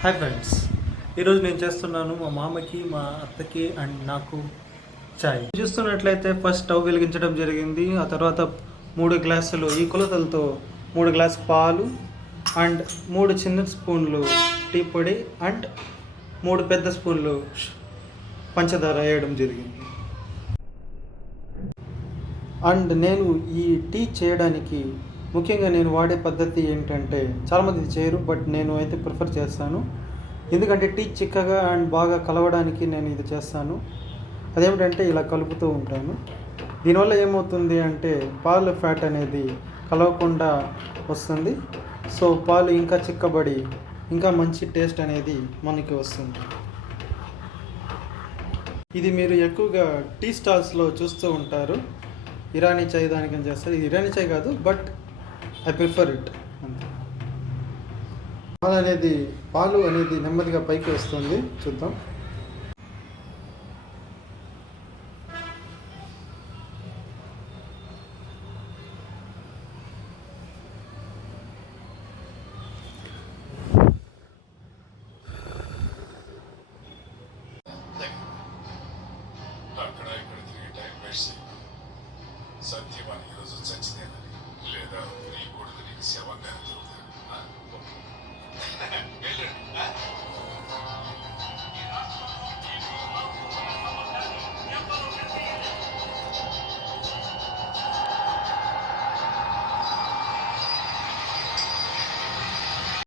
Hi friends, ఈరోజు నేను చేస్తున్నాను మా మామకి, మా అత్తకి అండ్ నాకు చాయ్. చూస్తున్నట్లయితే ఫస్ట్ స్టవ్ వెలిగించడం జరిగింది. ఆ తర్వాత 3 గ్లాసులు ఈ కొలతలతో 3 గ్లాసు పాలు అండ్ 3 చిన్న స్పూన్లు టీ పొడి అండ్ 3 పెద్ద స్పూన్లు పంచదార వేయడం జరిగింది. అండ్ నేను ఈ టీ చేయడానికి ముఖ్యంగా నేను వాడే పద్ధతి ఏంటంటే, చాలామంది ఇది చేయరు, బట్ నేను అయితే ప్రిఫర్ చేస్తాను. ఎందుకంటే టీ చిక్కగా అండ్ బాగా కలవడానికి నేను ఇది చేస్తాను. అదేమిటంటే ఇలా కలుపుతూ ఉంటాను. దీనివల్ల ఏమవుతుంది అంటే పాలు ఫ్యాట్ అనేది కలవకుండా వస్తుంది. సో పాలు ఇంకా చిక్కబడి ఇంకా మంచి టేస్ట్ అనేది మనకి వస్తుంది. ఇది మీరు ఎక్కువగా టీ స్టాల్స్లో చూస్తూ ఉంటారు. ఇరానీ చాయ్ దానికని చేస్తారు. ఇది ఇరానీ చాయ్ కాదు, బట్ ఐ ప్రిఫర్ ఇట్. పాలు అనేది నెమ్మదిగా పైకి వస్తుంది. చూద్దాం. సత్యమని ఈరోజు చచ్చితేనని లేదా నీ కొడుకు నీకు శవంగా వెళ్ళండి.